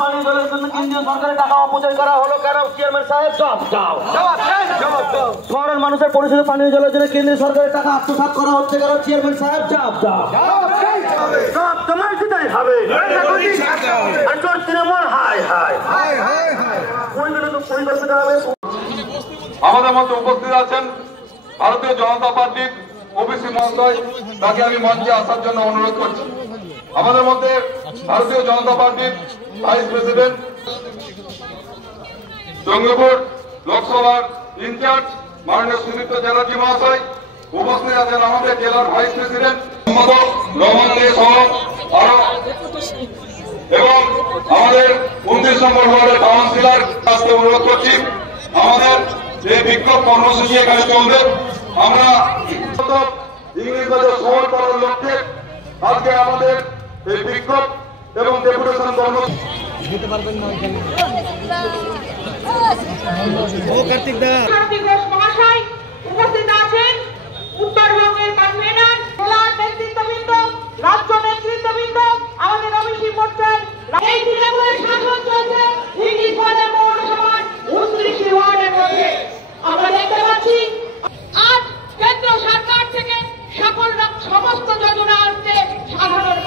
পানীয় জলের জন্য কেন্দ্রীয় সরকারের টাকা অপচয় করা হলো কেন? চেয়ারম্যান সাহেব জবাব দাও। শহরের মানুষের পরিশোধিত পানীয় জলের জন্য কেন্দ্রীয় সরকারের টাকা আত্মসাৎ করা হচ্ছে কেন? চেয়ারম্যান সাহেব জবাব দাও। জবাব তোমার দিতেই হবে। তৃণমূল হায় হায় পরিকল্পিত হবে। আমাদের মধ্যে উপস্থিত আছেন ভারতীয় জনতা পার্টির ওবিসি মহোদয়, তাকে আমি মঞ্চে আসার জন্য অনুরোধ করছি। আমাদের মধ্যে ভারতীয় জনতা পার্টির ভাইস প্রেসিডেন্ট, জঙ্গিপুর লোকসভার ইনচার্জ মাননীয় সুদীপ্ত চ্যাটার্জি মহাশয়, উপস্থিত আছেন আমাদের জেলার ভাইস প্রেসিডেন্ট সম্পাদক রহমান দে সহ আরো, এবং আমাদের 29 নম্বর ওয়ার্ডের কাউন্সিলর আসতে অনুরোধ করছি। আমাদের এই বিক্ষোভ কর্মসূচি এখানে চলবে। আমরা ইংলিশ বাজার শহর করার লক্ষ্যে আজকে আমাদের এই বিক্ষোভ এবং ডেপুটেশন কর্মসূচি উপস্থিত আছেন উত্তরবঙ্গের কনভেনর, জেলার নেতৃত্ববৃন্দ, রাজ্য নেতৃত্ববৃন্দ, আমাদের ওবিসি মোর্চার এই তৃণমূলের শাসন চলছে ইংলিশ বাজার পৌরসভার 29 ওয়ার্ডের মধ্যে। আমরা দেখতে পাচ্ছি আজ কেন্দ্র সরকার থেকে সমস্ত যোজনা আসছে সাধারণ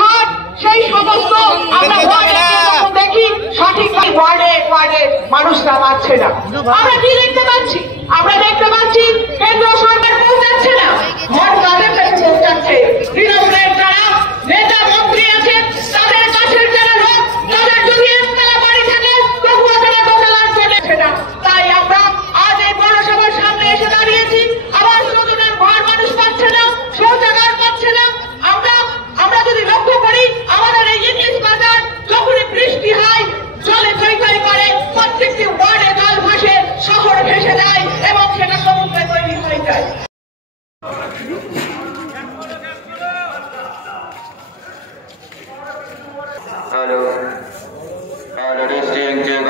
ঘাট, সেই সমস্ত আমরা দেখি সঠিক ওয়ার্ডে ওয়ার্ডে মানুষরা পাচ্ছে না। আমরা কি দেখতে পাচ্ছি? আমরা দেখতে পাচ্ছি কেন্দ্র সরকার পৌঁছাচ্ছে না, ভোট তাদের কাছে পৌঁছাচ্ছে। তৃণমূলের যারা নেতা মন্ত্রী আছে তাদের কাছের যারা লোক, তাদের যদি একতলা বাড়ি থাকে তবুও তারা দোতলার চলেছে না। তাই আমরা আজ এই পৌরসভার সামনে এসে দাঁড়িয়েছি। আবার যোজনার ঘর মানুষ পাচ্ছে না, শৌচাগার পাচ্ছে না। আমরা যদি লক্ষ্য করি আমাদের এই ইংলিশ বাজার যখনই বৃষ্টি হয় জলে থই থই করে, প্রত্যেকটি ওয়ার্ডে জল ভাসে, শহর ভেসে যায় এবং সেটা সমুদ্রে তৈরি হয়ে যায়। Hello, testing, check,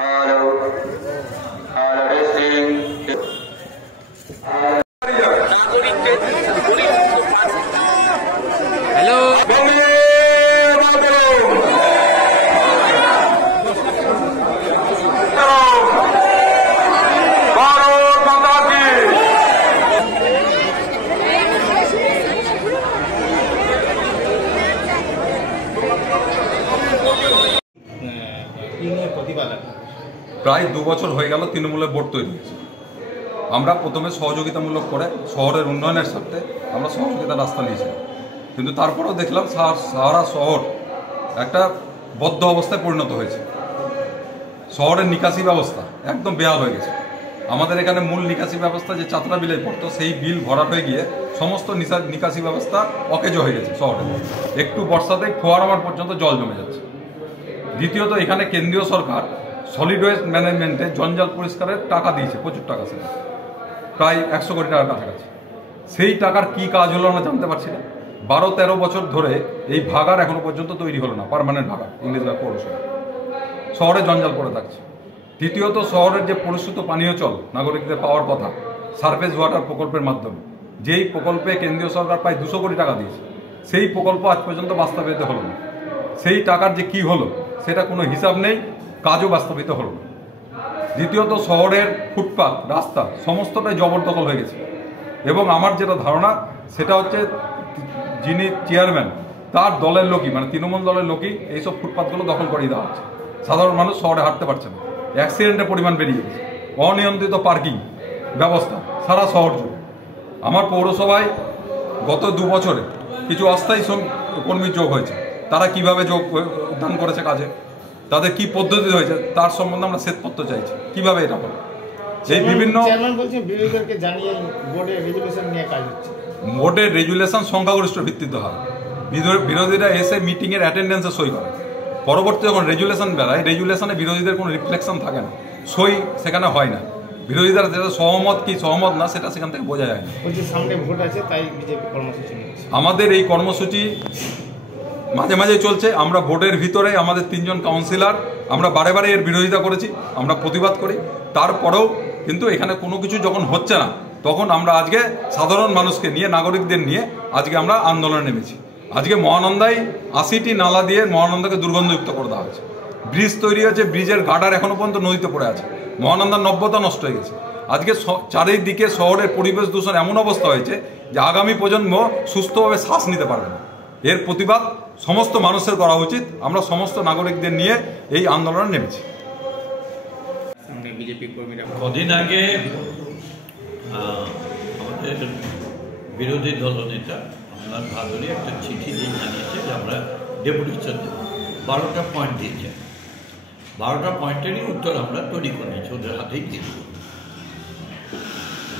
hello, testing. Hello. প্রায় 2 বছর হয়ে গেল তৃণমূলের বোর্ড তৈরি হয়েছে। আমরা প্রথমে সহযোগিতামূলক করে শহরের উন্নয়নের স্বার্থে আমরা সহযোগিতার রাস্তা নিয়েছিলাম, কিন্তু তারপরেও দেখলাম সারা শহর একটা বদ্ধ অবস্থায় পরিণত হয়েছে। শহরের নিকাশি ব্যবস্থা একদম বেহাল হয়ে গেছে। আমাদের এখানে মূল নিকাশি ব্যবস্থা যে চাতরা বিলে পড়তো, সেই বিল ভরাট হয়ে গিয়ে সমস্ত নিকাশি ব্যবস্থা অকেজো হয়ে গেছে শহরে। একটু বর্ষাতেই ফোয়ারামার পর্যন্ত জল জমে যাচ্ছে। দ্বিতীয়ত, এখানে কেন্দ্রীয় সরকার সলিড ওয়েস্ট ম্যানেজমেন্টে জঞ্জাল পরিষ্কারের টাকা দিয়েছে, প্রচুর টাকা, সেটা প্রায় 100 কোটি টাকার কাছাকাছি। সেই টাকার কি কাজ হলো আমরা জানতে পারছি না। 12-13 বছর ধরে এই ভাগাড় এখনো পর্যন্ত তৈরি হলো না, পার্মানেন্ট ভাগাড় ইংরেজবাজার পৌরসভা। শহরে জঞ্জাল পড়ে থাকছে। তৃতীয়ত, শহরের যে পরিশুদ্ধ পানীয় জল নাগরিকদের পাওয়ার কথা সারফেস ওয়াটার প্রকল্পের মাধ্যমে, যেই প্রকল্পে কেন্দ্রীয় সরকার প্রায় 200 কোটি টাকা দিয়েছে, সেই প্রকল্প আজ পর্যন্ত বাস্তবায়িত হলো না। সেই টাকার যে কি হলো সেটা কোনো হিসাব নেই, কাজও বাস্তবিত হলো না। দ্বিতীয়ত, শহরের ফুটপাত, রাস্তা সমস্তটাই জবরদখল হয়ে গেছে। এবং আমার যেটা ধারণা সেটা হচ্ছে যিনি চেয়ারম্যান তার দলের লোকই, মানে তৃণমূল দলের লোকই এইসব ফুটপাতগুলো দখল করিয়ে দেওয়া হচ্ছে। সাধারণ মানুষ শহরে হাঁটতে পারছে না, অ্যাক্সিডেন্টের পরিমাণ বেরিয়ে গেছে, অনিয়ন্ত্রিত পার্কিং ব্যবস্থা সারা শহর জুড়ে। আমার পৌরসভায় গত 2 বছরে কিছু অস্থায়ী কর্মী যোগ হয়েছে। তারা কিভাবে যোগদান করেছে কাজে, তাদের কি পদ্ধতি হয়েছে তার সম্বন্ধে আমরা শ্বেতপত্র চাইছি, কিভাবে এটা হবে। এই বিভিন্ন বোর্ডের রেজুলেশন সংখ্যাগরিষ্ঠ ভিত্তিতে হয়। বিরোধীরা এসে মিটিংয়ের অ্যাটেন্ডেন্সে সই করে, পরবর্তী যখন রেজুলেশন বেলায় রেজুলেশনে বিরোধীদের কোনো রিফ্লেকশন থাকে না, সই সেখানে হয় না। বিরোধীরা যেটা সহমত কি সহমত না সেটা সেখান থেকে বোঝা যায় না। সামনে ভোট আছে তাই বিজেপি কর্মসূচি নিয়েছে। আমাদের এই কর্মসূচি মাঝে মাঝে চলছে। আমরা ভোটের ভিতরে আমাদের 3 জন কাউন্সিলর আমরা বারে বারে এর বিরোধিতা করেছি, আমরা প্রতিবাদ করি। তারপরেও কিন্তু এখানে কোনো কিছু যখন হচ্ছে না তখন আমরা আজকে সাধারণ মানুষকে নিয়ে, নাগরিকদের নিয়ে আজকে আমরা আন্দোলনে নেমেছি। আজকে মহানন্দায় 80টি নালা দিয়ে মহানন্দাকে দুর্গন্ধযুক্ত করে দেওয়া হয়েছে। ব্রিজ তৈরি হয়েছে, ব্রিজের গার্ডার এখনো পর্যন্ত নদীতে পড়ে আছে। মহানন্দার নব্যতা নষ্ট হয়ে গেছে। আজকে চারিদিকে শহরের পরিবেশ দূষণ এমন অবস্থা হয়েছে যে আগামী প্রজন্ম সুস্থভাবে শ্বাস নিতে পারবে না। এর প্রতিবাদ সমস্ত মানুষের করা উচিত। আমরা সমস্ত নাগরিকদের নিয়ে এই আন্দোলনে নেমেছি। বিজেপি কর্মীরা কদিন আগে আমাদের বিরোধী দলনেতা আপনার ভাদুরী একটা চিঠি দিয়ে জানিয়েছে যে আমরা ডেপুটেশন দেব। 12টা পয়েন্ট দিয়েছে। 12টা পয়েন্টেরই উত্তর আমরা তৈরি করে নিয়েছি, ওদের হাতেই দিয়ে দেবো।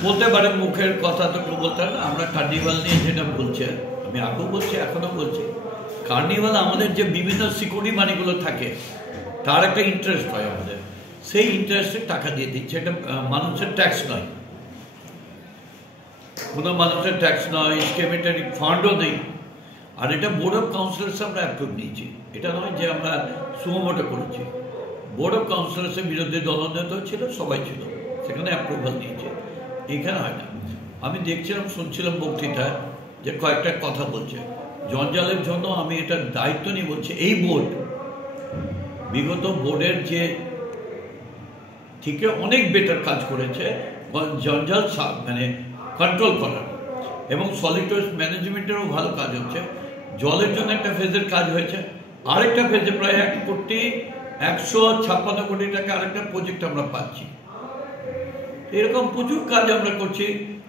বলতে পারে মুখের কথা তো কেউ বলতে না। আমরা কার্নিভাল নিয়ে যেটা বলছে, আমি আগেও বলছি, এখনও বলছি, কার্নিভাল আমাদের যে বিভিন্ন সিকিউরিটি মানিগুলো থাকে তার একটা ইন্টারেস্ট হয় আমাদের, সেই ইন্টারেস্টে টাকা দিয়ে দিচ্ছে। এটা মানুষের ট্যাক্স নয়, কোনো মানুষের ট্যাক্স নয়, স্কেমেটারি ফান্ডও নেই। আর এটা বোর্ড অফ কাউন্সিলর্স আমরা অ্যাপ্রুভ নিয়েছি, এটা নয় যে আমরা সুমোটো করেছি। বোর্ড অফ কাউন্সিলর্সের বিরোধী দলনেতাও ছিল, সবাই ছিল, সেখানে অ্যাপ্রুভাল নিয়েছে। এখানে হয় না। আমি দেখছিলাম, শুনছিলাম বক্তৃতায় যে কয়েকটা কথা বলছে জঞ্জালের জন্য। আমি এটার দায়িত্ব নিয়ে বলছি, এই বোর্ড বিগত বোর্ডের যে থেকে অনেক বেটার কাজ করেছে জঞ্জাল মানে কন্ট্রোল করার, এবং সলিড ওয়েস্ট ম্যানেজমেন্টেরও ভালো কাজ হচ্ছে। জলের জন্য একটা ফেজের কাজ হয়েছে, আরেকটা ফেজে প্রায় 1,156 কোটি টাকা আরেকটা প্রজেক্ট আমরা পাচ্ছি। এরকম প্রচুর কাজ আমরা করছি,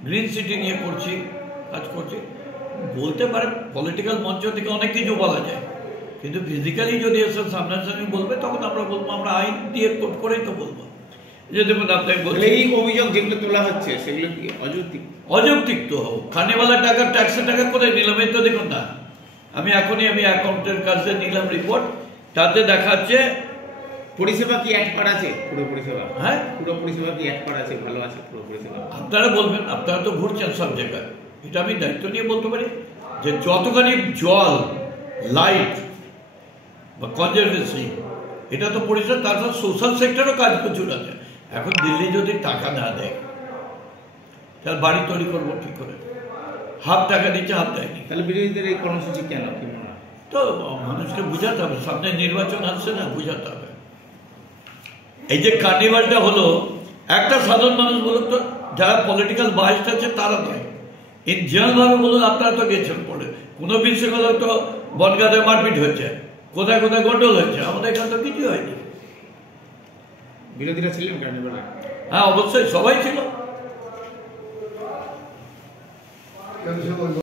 গ্রিন সিটি নিয়ে করছি, কাজ করছি। বলতে পারে পলিটিক্যাল মঞ্চ থেকে অনেক কিছু বলা যায়, কিন্তু ফিজিক্যালি যদি এসে সামনাসামনি বলবে তখন আমরা বলবো, আমরা আইন দিয়ে কোর্ট করেই তো বলবো। যে দেখুন আপনাকে বলছি, এই অভিযোগ যেগুলো তোলা হচ্ছে সেগুলো কি অযৌক্তিক? অযৌক্তিক তো খানেওয়ালা টাকা ট্যাক্সের টাকা করে নিলাম। এই তো দেখুন না, আমি অ্যাকাউন্টের কাছে নিলাম রিপোর্ট, তাতে দেখাচ্ছে পরিষেবা কি এক পার আছে? পুরো পরিষেবা, হ্যাঁ, পুরো পরিষেবা কি এক পার আছে? ভালো আছে পুরো পরিষেবা? আপনারা বলবেন, আপনারা তো ঘুরছেন সব জায়গায়। এটা আমি দায়িত্ব নিয়ে বলতে পারি যে যতখানি জল, লাইট বা কনজারভেন্সি, এটা তো পরিষেবা, তারপর সোশ্যাল সেক্টরও কাজ প্রচুর আছে। এখন দিল্লি যদি টাকা না দেয় তাহলে বাড়ি তৈরি করবো কি করে? হাফ টাকা দিচ্ছে, হাফ দেয়নি। তাহলে বিরোধীদের এই কর্মসূচি কেন, কি মনে হয়? তো মানুষকে বুঝাতে হবে, সামনে নির্বাচন আসছে না, বুঝাতে হবে। এই যে কার্নিভালটা হলো, একটা সাধারণ মানুষ বলুন তো, যারা পলিটিক্যাল বায়াস আছে তারা নয়, ইন জেনারেল ভাবে বলুন, আপনারা তো গেছেন পড়ে, কোনো বিশ্বকালে তো বনগাঁতে মারপিট হয়েছে, কোথায় কোথায় গন্ডল হয়েছে, আমাদের এখানে তো কিছু হয়নি। বিরোধীরা ছিলেন কার্নিভালে? হ্যাঁ, অবশ্যই সবাই ছিল।